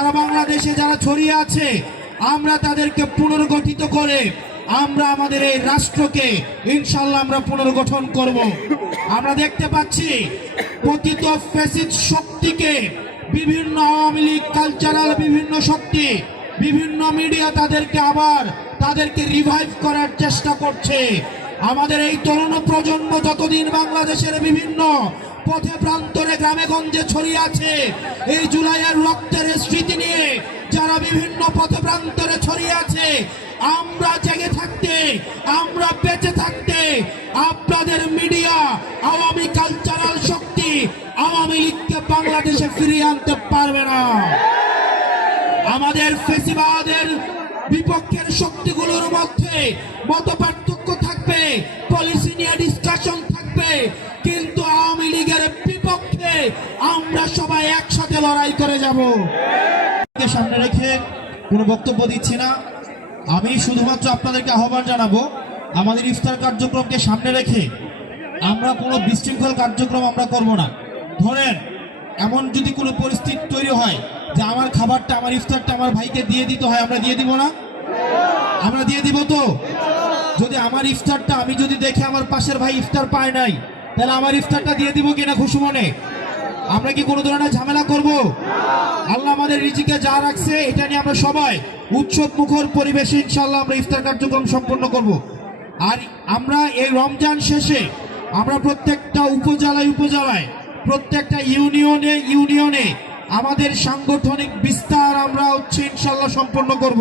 সারা বাংলাদেশে যারা ছড়িয়ে আছে আমরা তাদেরকে পুনর্গঠিত করে আমরা আমাদের এই রাষ্ট্রকে ইনশাআল্লাহ আমরা পুনর্গঠন করব। আমরা দেখতে পাচ্ছি পতিত ফ্যাসিস্ট শক্তিকে বিভিন্ন আওয়ামী লীগ কালচারাল বিভিন্ন শক্তি বিভিন্ন মিডিয়া তাদেরকে রিভাইভ করার চেষ্টা করছে। আমাদের এই তরুণ প্রজন্ম যতদিন বাংলাদেশের বিভিন্ন পথে প্রান্তরে গ্রামে গঞ্জে ছড়িয়ে আছে এই জুলাইয়ের রক্তের স্মৃতি নিয়ে যারা বিভিন্ন পথে প্রান্তরে ছড়িয়ে আছে, আমরা জেগে থাকতে আমরা বেঁচে থাকতে আপনাদের মিডিয়া আওয়ামী কালচারাল শক্তি আওয়ামী লীগকে বাংলাদেশে ফিরিয়ে আনতে পারবে না। আমাদের ফেসিবাদের বিপক্ষের শক্তিগুলোর মধ্যে মতপার্থক্য থাকবে, পলিসি নিয়ে ডিসকাশন থাকবে, কিন্তু আওয়ামী লীগের বিপক্ষে আমরা সবাই একসাথে লড়াই করে যাব। সামনে রেখে কোনো বক্তব্য দিচ্ছি না, আমি শুধুমাত্র আপনাদেরকে আহ্বান জানাবো আমাদের ইফতার কার্যক্রমকে সামনে রেখে আমরা কোনো বিশৃঙ্খল কার্যক্রম আমরা করব না। ধরেন এমন যদি কোনো পরিস্থিতি তৈরি হয় যে আমার খাবারটা আমার ইফতারটা আমার ভাইকে দিয়ে দিতে হয়, আমরা দিয়ে দিব না? আমরা দিয়ে দিব তো? যদি আমার ইফতারটা আমি যদি দেখে আমার পাশের ভাই ইফতার পায় নাই, তাহলে আমার ইফতারটা দিয়ে দিব কিনা খুশি মনে? আমরা কি কোনো ধরনের ঝামেলা করব? আল্লাহ আমাদের রিজিকে যা রাখছে এটা নিয়ে আমরা সবাই উৎসব মুখর পরিবেশে ইনশাআল্লাহ আমরা ইফতার কার্যক্রম সম্পন্ন করব। আর আমরা এই রমজান শেষে আমরা প্রত্যেকটা উপজেলায় প্রত্যেকটা ইউনিয়নে আমাদের সাংগঠনিক বিস্তার আমরা ইনশাআল্লাহ সম্পন্ন করব।